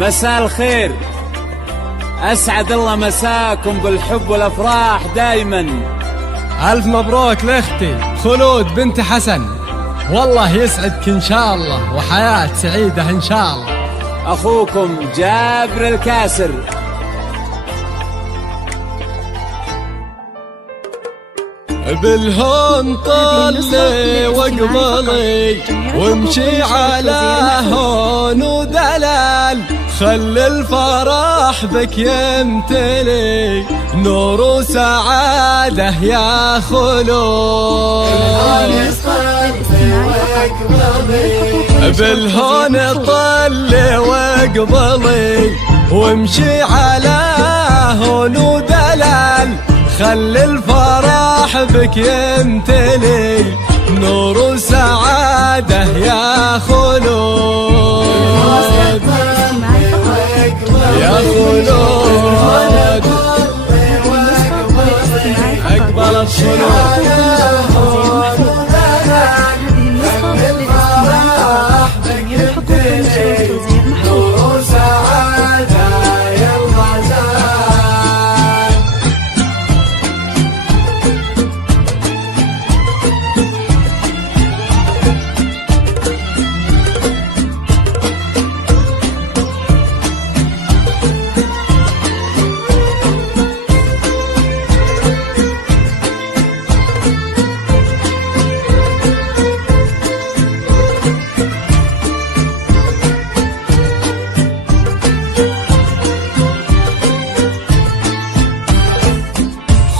مساء الخير، أسعد الله مساكم بالحب والأفراح دايما. ألف مبروك لأختي خلود بنت حسن، والله يسعدك إن شاء الله وحياة سعيدة إن شاء الله. أخوكم جابر الكاسر. بالهون طلي واقبلي وامشي على هون ودلال، خل الفرح بك يمتلي نور وسعادة يا خلود. بالهون طلي واقبلي وامشي على هون ودلال، خل الفرح بك يمتلي نور وسعادة يا خلود. يا خلود أقبلت خلود.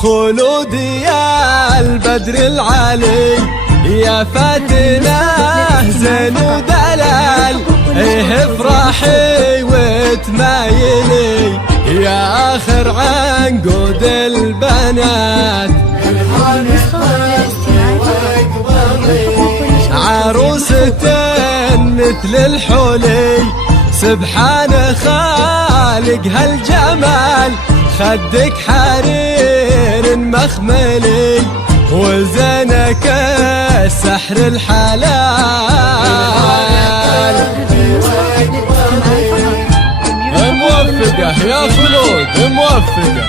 خلود يا البدر العلي يا فاتنة زين ودلال، ايه افرحي وتمايلي يا اخر عنقود البنات. عروستين مثل الحلي سبحان خالق هالجمال، خدك حرير مخملي وزنك السحر الحلال. موفقة يا خلود موفقة.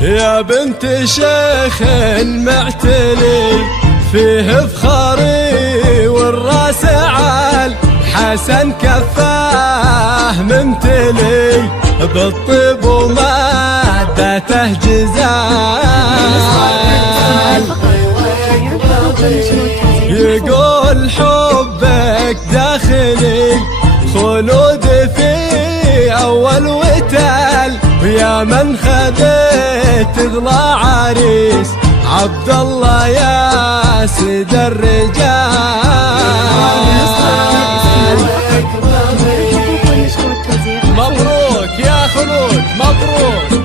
يا بنت شيخ معتلي فيه فخري والراس عال، حسن كفاه ممتلي بالطيب ومادته جزال. يقول حبك داخلي خلود في أول وتال، ويا من خذيت اغلى عريس عبد الله يا سيد الرجال. مبروك يا خلود مبروك.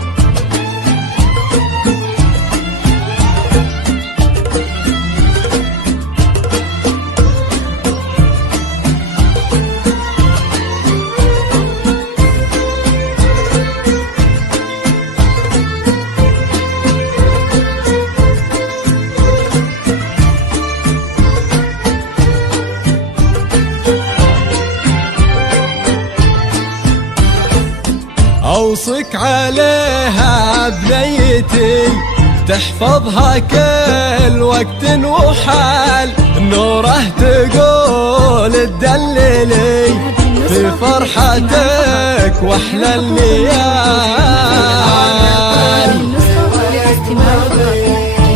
أوصك عليها بنيتي تحفظها كل وقت وحال، نوره تقول تدللي في فرحتك واحلى الليال.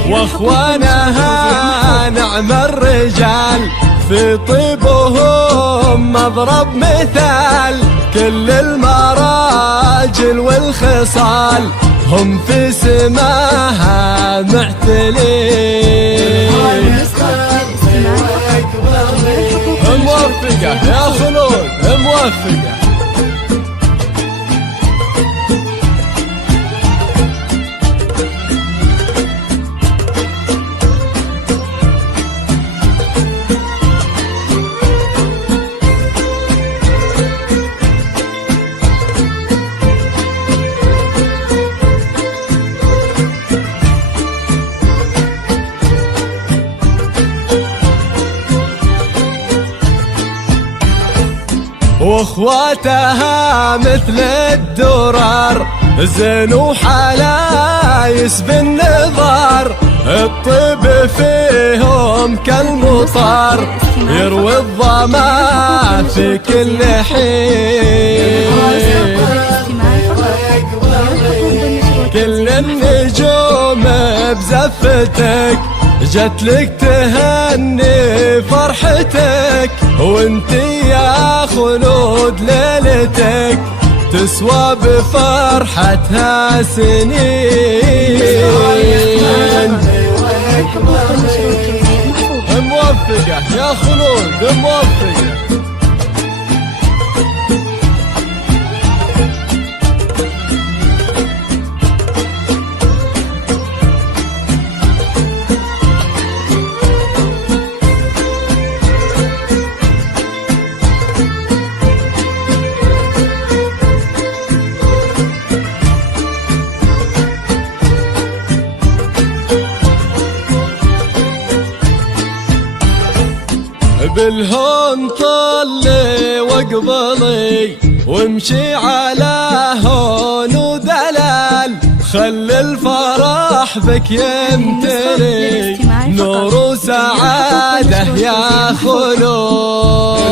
واخوانها نعم الرجال في طيبهم مضرب مثال، كل المراجل والخصال هم في سماها معتلين. موفقة يا خلود موفقة. واخواتها مثل الدرر، زين وحلايس بالنظر، الطيب فيهم كالمطر، يروي الظما في كل حين. كل النجوم بزفتك جتلك تهني فرحتك، وانتي يا خلود ليلتك تسوى بفرحتها سنين. موفقة يا خلود موفقة. بالهون طلي واقبلي وامشي على هون ودلال، خلي الفرح بك يمتلي نور وسعادة يا خلود.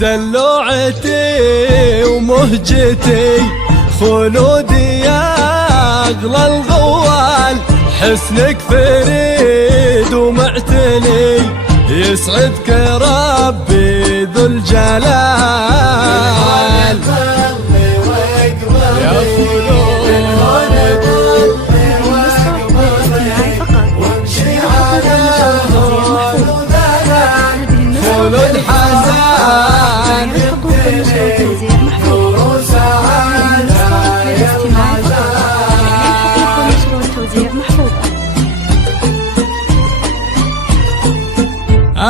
دلوعتي ومهجتي خلودي يا أغلى الغوال، حسنك فريد ومعتلي يسعدك ربي ذو الجلال. يا خلود وامشي على خلود حسن نور سعادة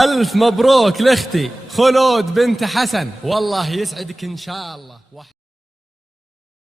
ألف مبروك لأختي خلود بنت حسن، والله يسعدك إن شاء الله.